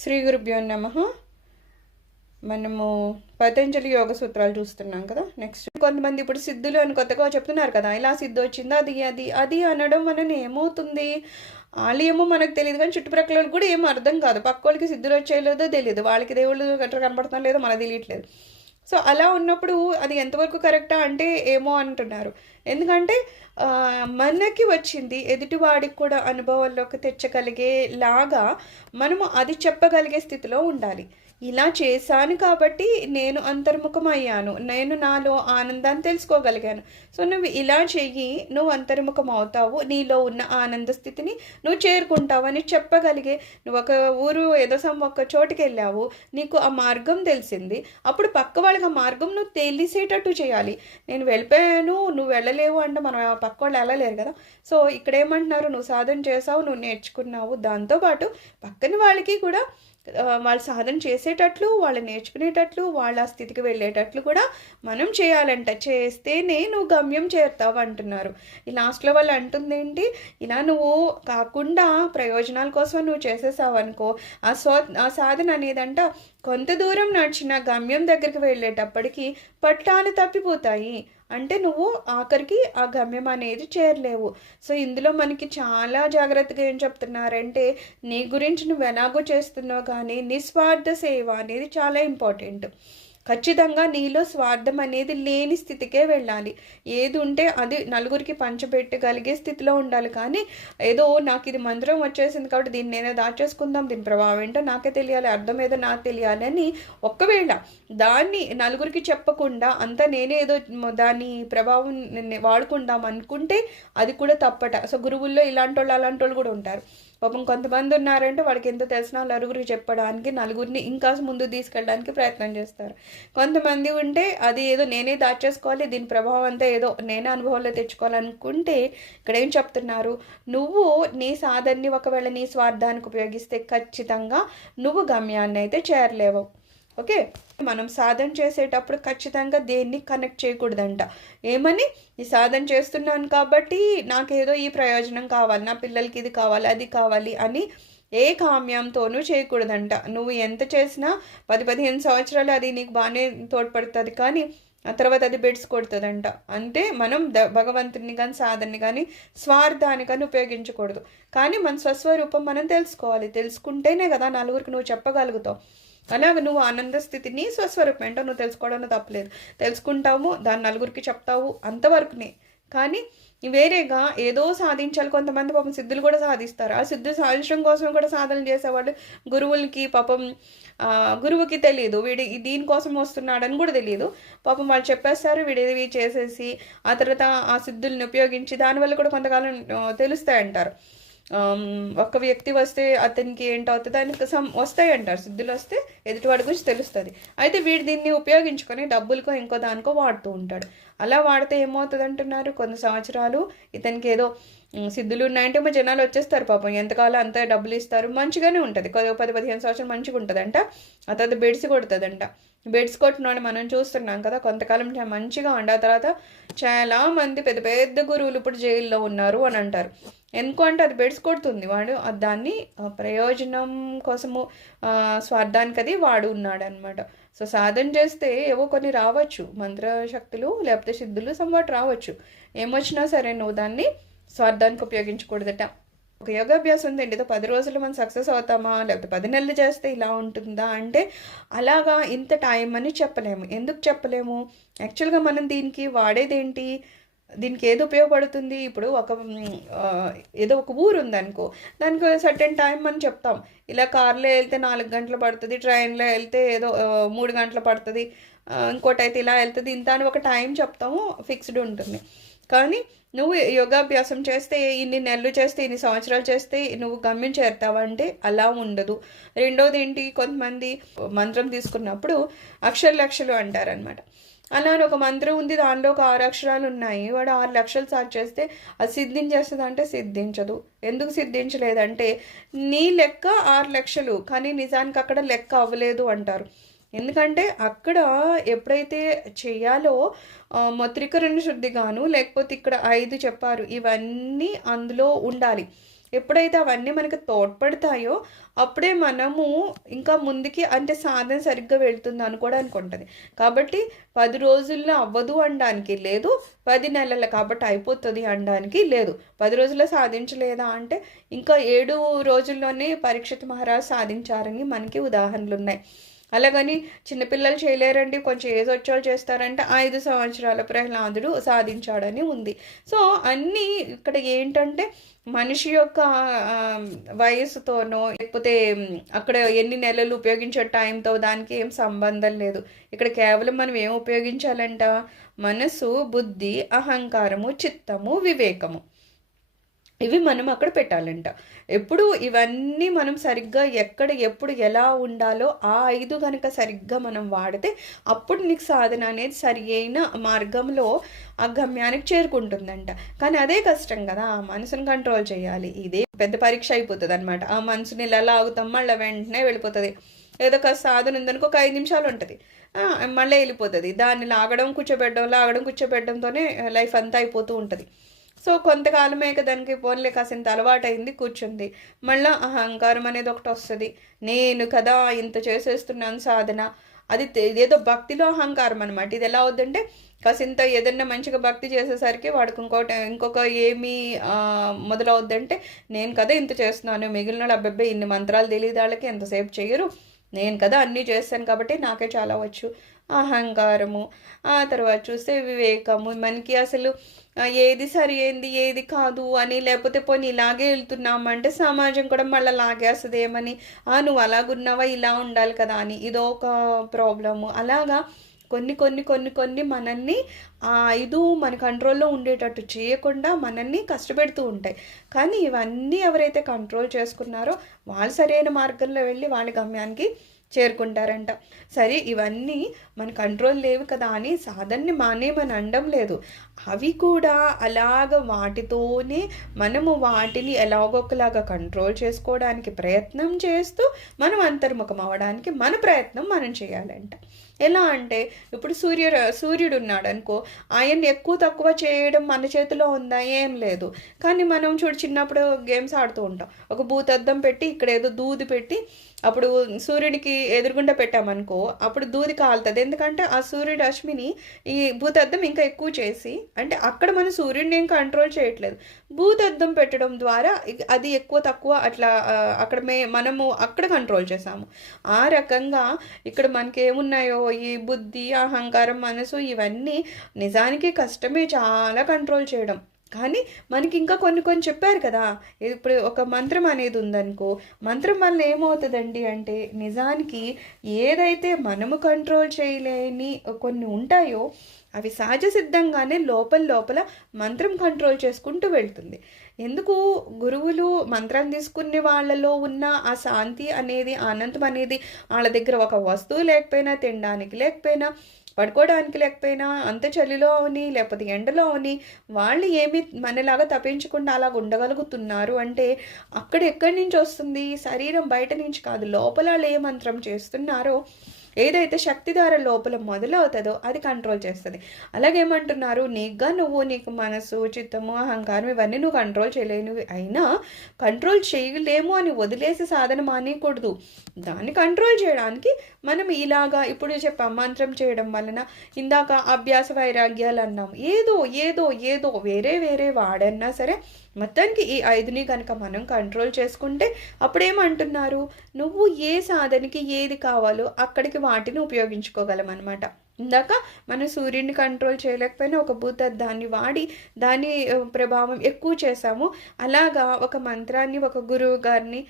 శ్రీ గురుభ్యో నమ. మనము పతంజలి యోగ సూత్రాలు చూస్తున్నాం కదా. నెక్స్ట్ కొంతమంది ఇప్పుడు సిద్ధులు అని కొత్తగా చెప్తున్నారు కదా. ఇలా సిద్ధు వచ్చింది అది అది అది అనడం వలన ఏమవుతుంది? వాళ్ళు ఏమో మనకు తెలియదు కానీ చుట్టుప్రక్కల కూడా ఏమో అర్థం కాదు. పక్క వాళ్ళకి సిద్ధులు వచ్చేయలేదో తెలియదు. వాళ్ళకి దేవుళ్ళు గట్రా కనపడతాం లేదో మనకు తెలియట్లేదు. సో అలా ఉన్నప్పుడు అది ఎంతవరకు కరెక్టా అంటే ఏమో అంటున్నారు. ఎందుకంటే మనకి వచ్చింది ఎదుటివాడికి కూడా అనుభవంలోకి తెచ్చగలిగే లాగా మనము అది చెప్పగలిగే స్థితిలో ఉండాలి. ఇలా చేశాను కాబట్టి నేను అంతర్ముఖం అయ్యాను నేను నాలో ఆనందాన్ని తెలుసుకోగలిగాను. సో నువ్వు ఇలా చెయ్యి నువ్వు అంతర్ముఖం అవుతావు నీలో ఉన్న ఆనంద స్థితిని నువ్వు చేరుకుంటావు అని చెప్పగలిగే. నువ్వు ఒక ఊరు ఏదో సమ్ ఒక చోటుకి వెళ్ళావు. నీకు ఆ మార్గం తెలిసింది. అప్పుడు పక్క వాళ్ళకి ఆ మార్గం నువ్వు తెలిసేటట్టు చేయాలి. నేను వెళ్ళిపోయాను నువ్వు వెళ్ళలేవు అంటే మనం ఆ పక్క వాళ్ళు వెళ్ళలేరు కదా. సో ఇక్కడ ఏమంటున్నారు? నువ్వు సాధన చేసావు నువ్వు నేర్చుకున్నావు. దాంతోపాటు పక్కన వాళ్ళకి కూడా వాళ్ళు సాధన చేసేటట్లు వాళ్ళు నేర్చుకునేటట్లు వాళ్ళ స్థితికి వెళ్ళేటట్లు కూడా మనం చేయాలంట. చేస్తేనే నువ్వు గమ్యం చేరుతావు అంటున్నారు. ఈ లాస్ట్లో వాళ్ళు అంటుంది ఏంటి ఇలా నువ్వు కాకుండా ప్రయోజనాల కోసం నువ్వు చేసేసావు అనుకో ఆ సో ఆ సాధన అనేదంట కొంత దూరం నడిచిన గమ్యం దగ్గరికి వెళ్ళేటప్పటికి పట్టాలు తప్పిపోతాయి. అంటే నువ్వు ఆఖరికి ఆ గమ్యం అనేది చేరలేవు. సో ఇందులో మనకి చాలా జాగ్రత్తగా ఏం చెప్తున్నారంటే నీ గురించి నువ్వు ఎలాగో చేస్తున్నావు కానీ నిస్వార్థ సేవ అనేది చాలా ఇంపార్టెంట్. ఖచ్చితంగా నీలో స్వార్థం అనేది లేని స్థితికే వెళ్ళాలి. ఏది ఉంటే అది నలుగురికి పంచబెట్టగలిగే స్థితిలో ఉండాలి. కానీ ఏదో నాకు ఇది మంత్రం వచ్చేసింది కాబట్టి దీన్ని నేనే దాచేసుకుందాం దీని ప్రభావం ఏంటో నాకే తెలియాలి అర్థం ఏదో నాకు తెలియాలి అని ఒక్కవేళ దాన్ని నలుగురికి చెప్పకుండా అంతా నేనే ఏదో దాని ప్రభావం వాడుకుందాం అనుకుంటే అది కూడా తప్పట. సో గురువుల్లో ఇలాంటి వాళ్ళు అలాంటి వాళ్ళు కూడా ఉంటారు. పాపం కొంతమంది ఉన్నారంటే వాడికి ఎంత తెలిసిన నలుగురికి చెప్పడానికి నలుగురిని ఇంకా ముందు తీసుకెళ్ళడానికి ప్రయత్నం చేస్తారు. కొంతమంది ఉంటే అది ఏదో నేనే దాచేసుకోవాలి దీని ప్రభావం అంతా ఏదో నేనే అనుభవంలో తెచ్చుకోవాలనుకుంటే ఇక్కడ ఏం చెప్తున్నారు? నువ్వు నీ సాధనని ఒకవేళ నీ స్వార్థానికి ఉపయోగిస్తే ఖచ్చితంగా నువ్వు గమ్యాన్ని అయితే చేరలేవు. ఓకే? మనం సాధన చేసేటప్పుడు ఖచ్చితంగా దేన్ని కనెక్ట్ చేయకూడదంట. ఏమని? ఈ సాధన చేస్తున్నాను కాబట్టి నాకేదో ఈ ప్రయోజనం కావాలి నా పిల్లలకి ఇది కావాలి అది కావాలి అని ఏ కామ్యంతోనూ చేయకూడదంట. నువ్వు ఎంత చేసినా పది పదిహేను సంవత్సరాలు అది నీకు బాగానే తోడ్పడుతుంది కానీ ఆ తర్వాత అది బెడ్స్ కొడుతుందంట. అంటే మనం ద భగవంతుని కానీ సాధనని కానీ స్వార్థాన్ని కానీ ఉపయోగించకూడదు. కానీ మన స్వస్వరూపం మనం తెలుసుకోవాలి. తెలుసుకుంటేనే కదా నలుగురికి నువ్వు చెప్పగలుగుతావు. అలాగ నువ్వు ఆనంద స్థితిని స్వస్వరూపం ఏంటో నువ్వు తెలుసుకోవడంలో తప్పలేదు. తెలుసుకుంటాము దాన్ని నలుగురికి చెప్తావు అంతవరకునే. కానీ వేరేగా ఏదో సాధించాలి. కొంతమంది పాపం సిద్ధులు కూడా సాధిస్తారు. ఆ సిద్ధులు సాధించడం కోసం కూడా సాధన చేసేవాళ్ళు గురువులకి పాపం గురువుకి తెలియదు. వీడి దీనికోసం వస్తున్నాడని కూడా తెలియదు. పాపం వాళ్ళు చెప్పేస్తారు వీడు చేసేసి ఆ తర్వాత ఆ సిద్ధుల్ని ఉపయోగించి దానివల్ల కూడా కొంతకాలం తెలుస్తాయంటారు. తెలుస్తాయి అంటారు ఒక్క వ్యక్తి వస్తే అతనికి ఏంటవుతుంది? దానికి సమ్ వస్తాయి అంటారు. సిద్ధులు వస్తే ఎదుటివాడి గురించి తెలుస్తుంది. అయితే వీడు దీన్ని ఉపయోగించుకొని డబ్బులకో ఇంకో దానికో వాడుతూ ఉంటాడు. అలా వాడితే ఏమవుతుంది అంటున్నారు? కొన్ని సంవత్సరాలు ఇతనికి ఏదో సిద్ధులు ఉన్నాయంటే మా జనాలు వచ్చేస్తారు పాపం. ఎంతకాలం అంత డబ్బులు ఇస్తారు? మంచిగానే ఉంటుంది. కొద్ది పది పదిహేను సంవత్సరాలు మంచిగా ఉంటుందంట. ఆ తర్వాత బెడ్స్ కొడుతుందంట. బెడ్స్ కొట్టినోడు మనం చూస్తున్నాం కదా కొంతకాలం చాలా మంచిగా ఉండి ఆ తర్వాత చాలా మంది పెద్ద పెద్ద గురువులు ఇప్పుడు జైల్లో ఉన్నారు అని అంటారు. ఎందుకు అంటే అది బెడ్స్ కొడుతుంది. వాడు దాన్ని ప్రయోజనం కోసము స్వార్థానికి అది వాడు ఉన్నాడు అనమాట సో సాధన చేస్తే ఏవో కొన్ని రావచ్చు. మంత్రశక్తులు లేకపోతే సిద్ధులు సంవాట్ రావచ్చు. ఏమొచ్చినా సరే నువ్వు దాన్ని స్వార్థానికి ఉపయోగించకూడదట. ఒక యోగాభ్యాసం ఉంది ఏదో పది రోజులు మనం సక్సెస్ అవుతామా లేకపోతే పది నెలలు చేస్తే ఇలా ఉంటుందా అంటే అలాగా ఇంత టైం అని చెప్పలేము. ఎందుకు చెప్పలేము? యాక్చువల్గా మనం దీనికి వాడేదేంటి? దీనికి ఏది ఉపయోగపడుతుంది? ఇప్పుడు ఒక ఏదో ఒక ఊరు ఉందనుకో దానికి సర్టెన్ టైం అని చెప్తాం. ఇలా కార్లో వెళ్తే నాలుగు గంటలు పడుతుంది ట్రైన్లో వెళ్తే ఏదో మూడు గంటలు పడుతుంది ఇంకోటి అయితే ఇలా వెళ్తుంది ఇంత అని ఒక టైం చెప్తాము ఫిక్స్డ్ ఉంటుంది. కానీ నువ్వు యోగాభ్యాసం చేస్తే ఇన్ని నెలలు చేస్తే ఇన్ని సంవత్సరాలు చేస్తే నువ్వు గమ్యం చేరుతావంటే అలా ఉండదు. రెండోది ఏంటి? కొంతమంది మంత్రం తీసుకున్నప్పుడు అక్షర లక్షలు అంటారనమాట అలా ఒక మంత్రం ఉంది దానిలో ఒక ఆరు అక్షరాలు ఉన్నాయి. వాడు ఆరు లక్షలు సార్ చేస్తే అది సిద్ధించేస్తుంది అంటే సిద్ధించదు. ఎందుకు సిద్ధించలేదంటే నీ లెక్క ఆరు లక్షలు కానీ నిజానికి అక్కడ లెక్క అవ్వలేదు అంటారు. ఎందుకంటే అక్కడ ఎప్పుడైతే చేయాలో ఆ, మొత్రికరణ శుద్ధిగాను లేకపోతే ఇక్కడ ఐదు చెప్పారు ఇవన్నీ అందులో ఉండాలి. ఎప్పుడైతే అవన్నీ మనకు తోడ్పడతాయో అప్పుడే మనము ఇంకా ముందుకి అంటే సాధన సరిగ్గా వెళ్తుంది అనుకోవడానికి ఉంటుంది కాబట్టి పది రోజుల్లో అవ్వదు అనడానికి లేదు పది నెలల కాబట్టి అయిపోతుంది అనడానికి లేదు. పది రోజుల్లో సాధించలేదా అంటే ఇంకా ఏడు రోజుల్లోనే పరీక్షిత్ మహారాజ్ సాధించారని మనకి ఉదాహరణలు ఉన్నాయి. అలాగని చిన్నపిల్లలు చేయలేరండి కొంచెం ఏజ్ వచ్చేవాళ్ళు చేస్తారంటే ఐదు సంవత్సరాల ప్రహ్లాదుడు సాధించాడని ఉంది. సో అన్నీ ఇక్కడ ఏంటంటే మనిషి యొక్క వయసుతోనో లేకపోతే అక్కడ ఎన్ని నెలలు ఉపయోగించే టైంతో దానికి ఏం సంబంధం లేదు. ఇక్కడ కేవలం మనం ఏం ఉపయోగించాలంట? మనసు బుద్ధి అహంకారము చిత్తము వివేకము. ఇవి మనం అక్కడ పెట్టాలంట. ఎప్పుడు ఇవన్నీ మనం సరిగ్గా ఎక్కడ ఎప్పుడు ఎలా ఉండాలో ఆ ఐదు కనుక సరిగ్గా మనం వాడితే అప్పుడు నీకు సాధన అనేది సరి అయిన మార్గంలో ఆ గమ్యానికి చేరుకుంటుందంట. కానీ అదే కష్టం కదా ఆ మనసుని కంట్రోల్ చేయాలి. ఇదే పెద్ద పరీక్ష అయిపోతుంది అనమాట ఆ మనసుని ఇలా లాగుతాం మళ్ళీ వెంటనే వెళ్ళిపోతుంది. ఏదో ఒక సాధన ఉందనుకో ఒక ఐదు నిమిషాలు ఉంటుంది. మళ్ళీ వెళ్ళిపోతుంది. దాన్ని లాగడం కూర్చోబెట్టడం లాగడం కూర్చోబెట్టడంతోనే లైఫ్ అంతా అయిపోతూ ఉంటుంది. సో కొంతకాలమే దానికి పోన్లే కాసింత అలవాటైంది కూర్చుంది. మళ్ళీ అహంకారం అనేది ఒకటి వస్తుంది. నేను కదా ఇంత చేసేస్తున్నాను సాధన. అది ఏదో భక్తిలో అహంకారం అనమాట ఇది ఎలా అవుతుందంటే కాసింత ఏదన్నా మంచిగా భక్తి చేసేసరికి వాడికి ఇంకోటి ఇంకొక ఏమి మొదలవుద్దంటే నేను కదా ఇంత చేస్తున్నాను మిగిలిన అబ్బాయి ఇన్ని మంత్రాలు తెలియదు వాళ్ళకి ఎంతసేపు చేయరు. నేను కదా అన్నీ చేస్తాను కాబట్టి నాకే చాలా వచ్చు. అహంకారము. ఆ తర్వాత చూస్తే వివేకము. మనకి అసలు ఏది సరి ఏంది ఏది కాదు అని లేకపోతే పోనీ ఇలాగే వెళ్తున్నామంటే సమాజం కూడా మళ్ళీ లాగేస్తుంది ఏమని ఆ నువ్వు అలాగున్నావా ఇలా ఉండాలి కదా అని. ఇదో ఒక ప్రాబ్లము. అలాగా కొన్ని కొన్ని కొన్ని కొన్ని మనల్ని ఆ ఐదు మన కంట్రోల్లో ఉండేటట్టు చేయకుండా మనల్ని కష్టపెడుతూ ఉంటాయి. కానీ ఇవన్నీ ఎవరైతే కంట్రోల్ చేసుకున్నారో వాళ్ళు సరైన మార్గంలో వెళ్ళి వాళ్ళ గమ్యానికి చేరుకుంటారంట. సరే ఇవన్నీ మన కంట్రోల్ లేవు కదా అని సాధనని మానేమని అనడం లేదు. అవి కూడా అలాగ వాటితోనే మనము వాటిని ఎలాగొకలాగా కంట్రోల్ చేసుకోవడానికి ప్రయత్నం చేస్తూ మనం అంతర్ముఖం అవ్వడానికి మన ప్రయత్నం మనం చేయాలంట. ఎలా అంటే ఇప్పుడు సూర్య సూర్యుడు ఉన్నాడు అనుకో ఆయన్ని ఎక్కువ తక్కువ చేయడం మన చేతిలో ఉందా ఏం లేదు. కానీ మనం చూడు చిన్నప్పుడు గేమ్స్ ఆడుతూ ఉంటాం. ఒక భూతద్దం పెట్టి ఇక్కడ ఏదో దూది పెట్టి అప్పుడు సూర్యుడికి ఎదురుగుండా పెట్టామనుకో అప్పుడు దూది కాలుతుంది. ఎందుకంటే ఆ సూర్యుడి రశ్మిని ఈ భూతద్దం ఇంకా ఎక్కువ చేసి అంటే అక్కడ మనం సూర్యుడిని ఏం కంట్రోల్ చేయట్లేదు. భూతద్దం పెట్టడం ద్వారా అది ఎక్కువ తక్కువ అట్లా అక్కడ మే మనము అక్కడ కంట్రోల్ చేసాము ఆ రకంగా ఇక్కడ మనకి ఏమున్నాయో ఈ బుద్ధి అహంకారం మనసు ఇవన్నీ నిజానికి కష్టమే చాలా కంట్రోల్ చేయడం. కానీ మనకి ఇంకా కొన్ని కొన్ని చెప్పారు కదా. ఇప్పుడు ఒక మంత్రం అనేది ఉందనుకో మంత్రం వల్ల ఏమవుతుందండి అంటే నిజానికి ఏదైతే మనము కంట్రోల్ చేయలేని కొన్ని ఉంటాయో అవి సహజ సిద్ధంగానే లోపల లోపల మంత్రం కంట్రోల్ చేసుకుంటూ వెళ్తుంది. ఎందుకు? గురువులు మంత్రం తీసుకునే వాళ్ళలో ఉన్న ఆ శాంతి అనేది ఆనందం అనేది వాళ్ళ దగ్గర ఒక వస్తువు లేకపోయినా తినడానికి లేకపోయినా పడుకోవడానికి లేకపోయినా అంత చలిలో అవని లేకపోతే ఎండలో అవని వాళ్ళు ఏమి మనలాగా తప్పించకుండా అలా ఉండగలుగుతున్నారు. అంటే అక్కడ ఎక్కడి నుంచి వస్తుంది? శరీరం బయట నుంచి కాదు లోపల వాళ్ళు ఏ మంత్రం చేస్తున్నారో ఏదైతే శక్తి ద్వారా లోపల మొదలవుతుందో అది కంట్రోల్ చేస్తుంది. అలాగేమంటున్నారు నీకుగా నువ్వు నీకు మనసు చిత్తము అహంకారం ఇవన్నీ నువ్వు కంట్రోల్ చేయలేనివి అయినా కంట్రోల్ చేయలేము అని వదిలేసి సాధన మానేయకూడదు. దాన్ని కంట్రోల్ చేయడానికి మనం ఇలాగా ఇప్పుడు చెప్పాం మంత్రం చేయడం వలన ఇందాక అభ్యాస వైరాగ్యాలు అన్నాం. ఏదో ఏదో ఏదో వేరే వేరే వాడన్నా సరే మొత్తానికి ఈ ఐదుని కనుక మనం కంట్రోల్ చేసుకుంటే అప్పుడేమంటున్నారు? నువ్వు ఏ సాధనకి ఏది కావాలో అక్కడికి వాటిని ఉపయోగించుకోగలం అనమాట ఇందాక మనం సూర్యుని కంట్రోల్ చేయలేకపోయినా ఒక భూత దాన్ని వాడి దాని ప్రభావం ఎక్కువ చేసాము అలాగా ఒక మంత్రాన్ని ఒక గురువు గారిని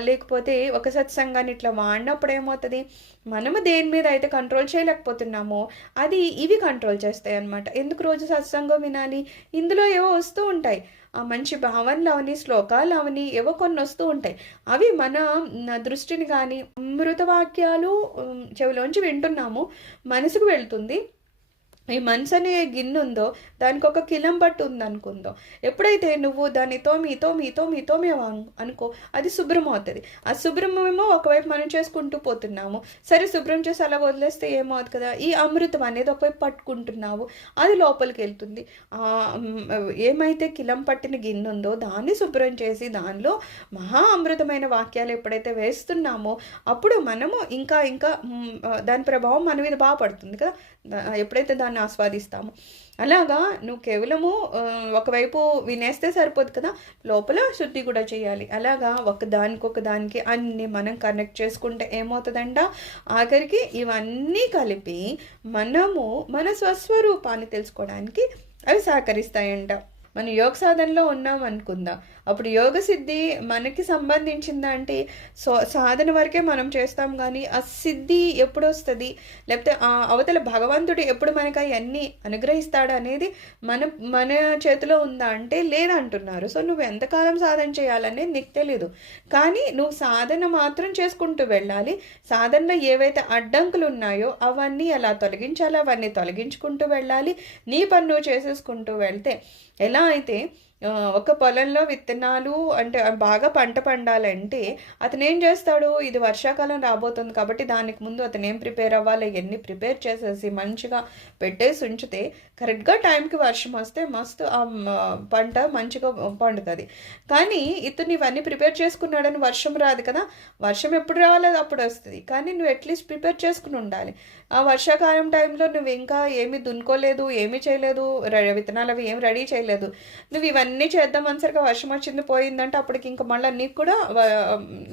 లేకపోతే ఒక సత్సంగాన్ని ఇట్లా వాడినప్పుడు ఏమవుతుంది? మనము దేని మీద అయితే కంట్రోల్ చేయలేకపోతున్నామో అది ఇవి కంట్రోల్ చేస్తాయి అన్నమాట. ఎందుకు రోజు సత్సంగం వినాలి? ఇందులో ఏవో వస్తూ ఉంటాయి. ఆ మంచి భావనలు అవని శ్లోకాలు అవని ఏవో కొన్ని వస్తూ ఉంటాయి. అవి మన దృష్టిని కానీ అమృత వాక్యాలు చెవిలోంచి వింటున్నాము మనసుకు వెళ్తుంది. ఈ మనసు అనే గిన్నె ఉందో దానికి ఒక కిలం పట్టు ఉంది అనుకుందాం ఎప్పుడైతే నువ్వు దాన్ని తోమి తోమి తోమి తోమి అనుకో అది శుభ్రం అవుతుంది ఆ శుభ్రమేమో ఒకవైపు మనం చేసుకుంటూ పోతున్నాము. సరే శుభ్రం చేసి అలా వదిలేస్తే ఏమవుతుంది కదా? ఈ అమృతం అనేది ఒకవైపు పట్టుకుంటున్నావు అది లోపలికి వెళ్తుంది. ఏమైతే కిలం పట్టిన గిన్నె ఉందో దాన్ని శుభ్రం చేసి దానిలో మహా అమృతమైన వాక్యాలు ఎప్పుడైతే వేస్తున్నామో అప్పుడు మనము ఇంకా ఇంకా దాని ప్రభావం మన మీద బాగా పడుతుంది కదా? ఎప్పుడైతే దాన్ని ఆస్వాదిస్తామో. అలాగా నువ్వు కేవలము ఒకవైపు వినేస్తే సరిపోదు కదా లోపల శుద్ధి కూడా చేయాలి. అలాగా ఒక దానికి ఒక దానికి అన్ని మనం కనెక్ట్ చేసుకుంటే ఏమవుతుందంట? ఆఖరికి ఇవన్నీ కలిపి మనము మన స్వస్వరూపాన్ని తెలుసుకోవడానికి అవి సహకరిస్తాయంట. మనం యోగ సాధనలో ఉన్నాం అనుకుందాం. అప్పుడు యోగ సిద్ధి మనకి సంబంధించిందా అంటే సో సాధన వరకే మనం చేస్తాం కానీ ఆ సిద్ధి ఎప్పుడు వస్తుంది? లేకపోతే ఆ అవతల భగవంతుడు ఎప్పుడు మనకి అవన్నీ అనుగ్రహిస్తాడు అనేది మన మన చేతిలో ఉందా అంటే లేదంటున్నారు. సో నువ్వు ఎంతకాలం సాధన చేయాలనేది నీకు తెలీదు. కానీ నువ్వు సాధన మాత్రం చేసుకుంటూ వెళ్ళాలి. సాధనలో ఏవైతే అడ్డంకులు ఉన్నాయో అవన్నీ ఎలా తొలగించాలో అవన్నీ తొలగించుకుంటూ వెళ్ళాలి. నీ పని నువ్వు చేసేసుకుంటూ వెళ్తే ఎలా అయితే ఒక పొలంలో విత్తనాలు అంటే బాగా పంట పండాలంటే అతను ఏం చేస్తాడు? ఇది వర్షాకాలం రాబోతుంది కాబట్టి దానికి ముందు అతను ఏం ప్రిపేర్ అవ్వాలి? ఎన్ని ప్రిపేర్ చేసేసి మంచిగా పెట్టేసి ఉంచితే కరెక్ట్గా టైంకి వర్షం వస్తే మస్తు ఆ పంట మంచిగా పండుతుంది. కానీ ఇతను ఇవన్నీ ప్రిపేర్ చేసుకున్నాడని వర్షం రాదు కదా? వర్షం ఎప్పుడు రావాలో అప్పుడు వస్తుంది. కానీ నువ్వు అట్లీస్ట్ ప్రిపేర్ చేసుకుని ఉండాలి. ఆ వర్షాకాలం టైంలో నువ్వు ఇంకా ఏమి దున్నుకోలేదు ఏమీ చేయలేదు విత్తనాలు అవి ఏం రెడీ చేయలేదు. నువ్వు ఇవన్నీ అన్నీ చేద్దాం సరిగా వర్షం వచ్చింది పోయిందంటే అప్పటికి ఇంకా మళ్ళీ నీకు కూడా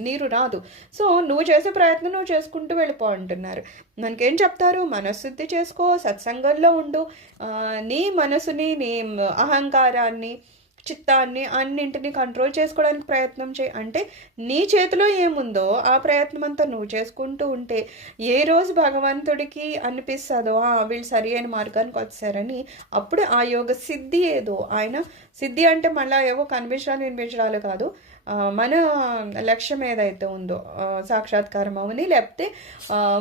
నీరు రాదు. సో నువ్వు చేసే ప్రయత్నం నువ్వు చేసుకుంటూ వెళ్ళిపో అంటున్నారు. మనకేం చెప్తారు? మనశుద్ధి చేసుకో సత్సంగంలో ఉండు. నీ మనసుని నీ అహంకారాన్ని చిత్తాన్ని అన్నింటినీ కంట్రోల్ చేసుకోవడానికి ప్రయత్నం చేయి. అంటే నీ చేతిలో ఏముందో ఆ ప్రయత్నం అంతా నువ్వు చేసుకుంటూ ఉంటే ఏ రోజు భగవంతుడికి అనిపిస్తుందో "ఆ, వీళ్ళు సరి అయిన మార్గానికి వచ్చారని అప్పుడు ఆ యోగ సిద్ధి ఏదో. ఆయన సిద్ధి అంటే మళ్ళీ ఏవో కనిపించడాలు వినిపించడాలు కాదు. మన లక్ష్యం ఏదైతే ఉందో సాక్షాత్కారం అవని లేకపోతే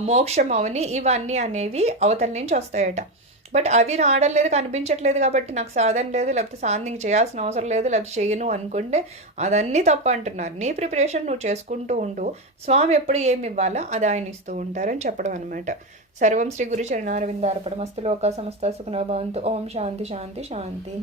మోక్షం అవని ఇవన్నీ అనేవి అవతల నుంచి వస్తాయట. బట్ అవి రావడం లేదు కనిపించట్లేదు కాబట్టి నాకు సాధన లేదు లేకపోతే సాధన చేయాల్సిన అవసరం లేదు లేకపోతే చేయను అనుకుంటే అదన్నీ తప్పు అంటున్నారు. నీ ప్రిపరేషన్ నువ్వు చేసుకుంటూ ఉండు స్వామి ఎప్పుడు ఏమి ఇవ్వాలో అది ఆయన ఇస్తూ ఉంటారని చెప్పడం అనమాట సర్వం శ్రీ గురు చరణారవిందార్పణ మస్తు లోక సమస్త సుఖనభవంతు ఓం శాంతి శాంతి శాంతి.